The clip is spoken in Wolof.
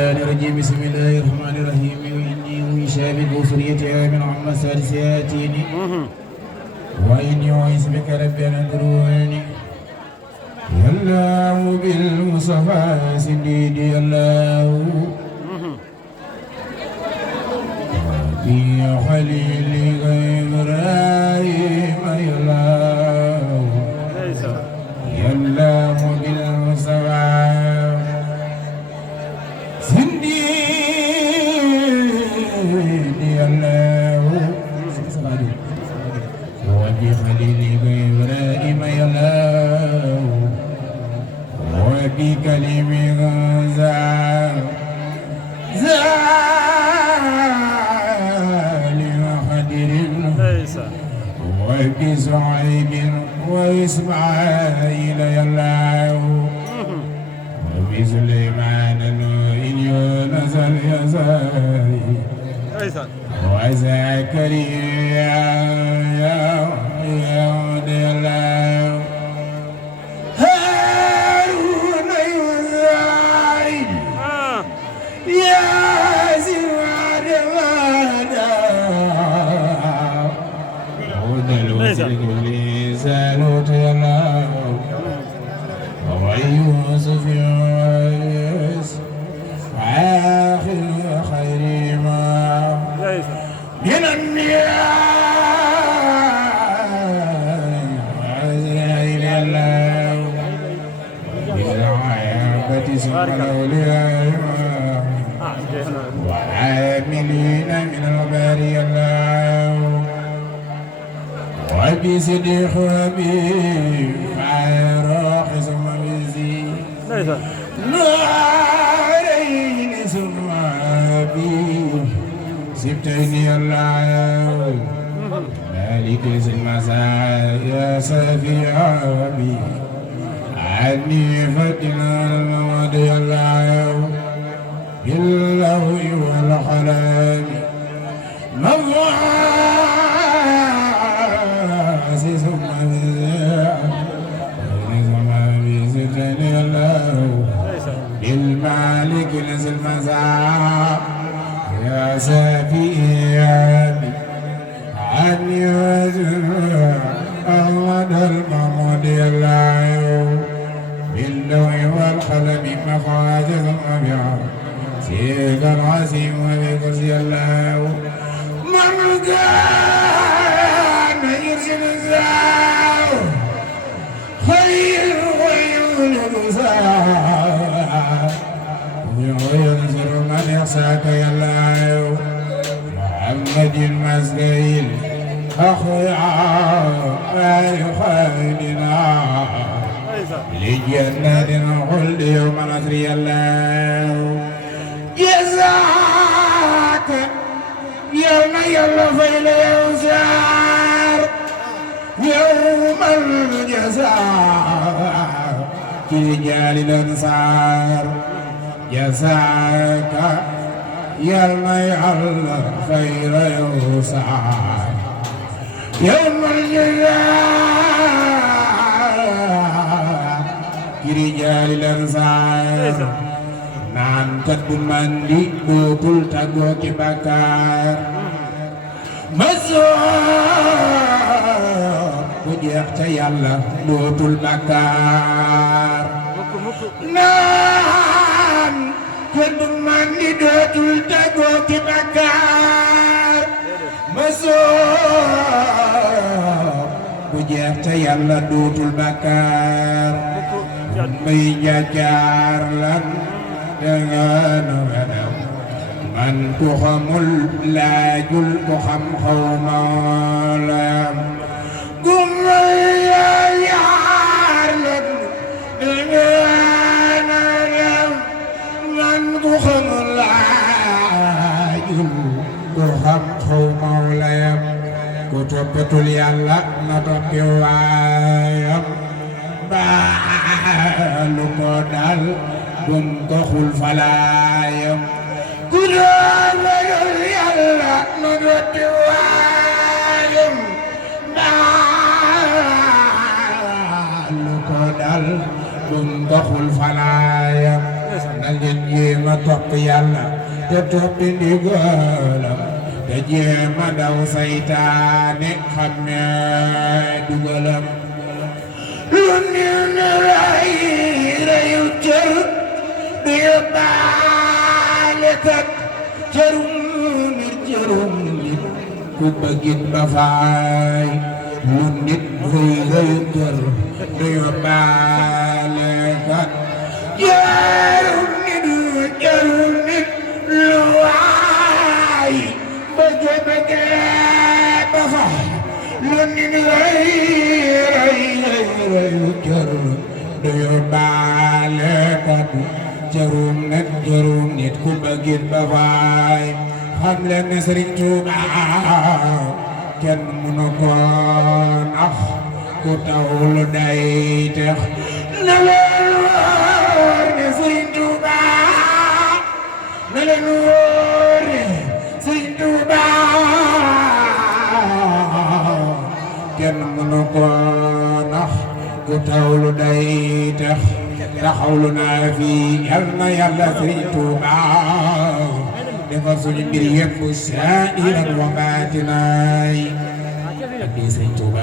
الرجيم بسم الله الرحمن الرحيم وإني أنشأ بذريتها من عم سارسياتيني وإني أعيذ بك ربي أن أدروني يا الله بالمصطفى سيدي يا الله يا خليلي غير إبراهيم يا الله يا الله بالمصطفى بكلمة زالم خدر وبزعيب وإسماعيل يلاو وبسليمان إن يونس اليساري وزكريا يا دلاو سالوت الله ويوسف يوسف آخر خير ما من النيام عزرائيل الله بالعيابة ثم الأولياء وعاملين من الباري الله وبصديق حبيب فاروق ثم بزين نارين ثم حبيب سبتني الله مالك المساء يا سفي عبي عني فتنا الموضي الله باللهو والخلام بالمالك نزل مزاع يا سافي عني وجه أحمد المحمود الله باللوح والقلم مخرج المبيع سيد العظيم وبكرسي الله من كان يرسل الزاو خير ويولد زاو وينصر من يخشاك يا الله محمد المسكين أخويا خيرنا لجنة الخلد يوم نصر الله جزاك يوم يلفي اليسار يوم الجزاء رجال الأنصار جزاك يوم يلفي اليسار يوم الجزاء رجال الأنصار naan kat bu mandi dootul tàggoo ci bàkkaar masoo bu jeex ca yàlla dootul bàkkaar naan kat bu mandi dootul tàggoo ci bàkkaar masoo bu jeex ca yàlla dootul bàkkaar may njaacaar lan danganu gadaw man ku xamul laajul ku xam xawma layam gumay yaar lan danganu gadaw man ku xamul laajul ku xam xawma layam ku toppatul yàlla na toppi waayam baalu ko dal bum ko xul falaayam ku doon yàlla na dotti waayam baalu ko dal bum ko xul falaayam na leen jéema topp yàlla te toppi ndigalam te jéema daw saytaane xam ne dugalam lu neen ray rayu cër du yóbbaale kat cërum nit ku bëggit ba faay lu nit rëy rayu cër du yóbbaale kat cërum nit lu waay bëgg ba faay lu nit rëy rayu cër du yóbbaale kat cërum nit ku bëggit ba faay xam leen ne Sëriñ Tuuba kenn mënu ko nax ku tawlu day tex na leen wóor ne Sëriñ Tuuba na leen wóor ne Sëriñ Tuuba kenn mënu ko nax ku tawlu day tex taxawlu naa fi yal na Yàlla Sëriñ Tuuba defar suñu mbir yëpp saahiran wa baatinan ak Sëriñ Tuuba.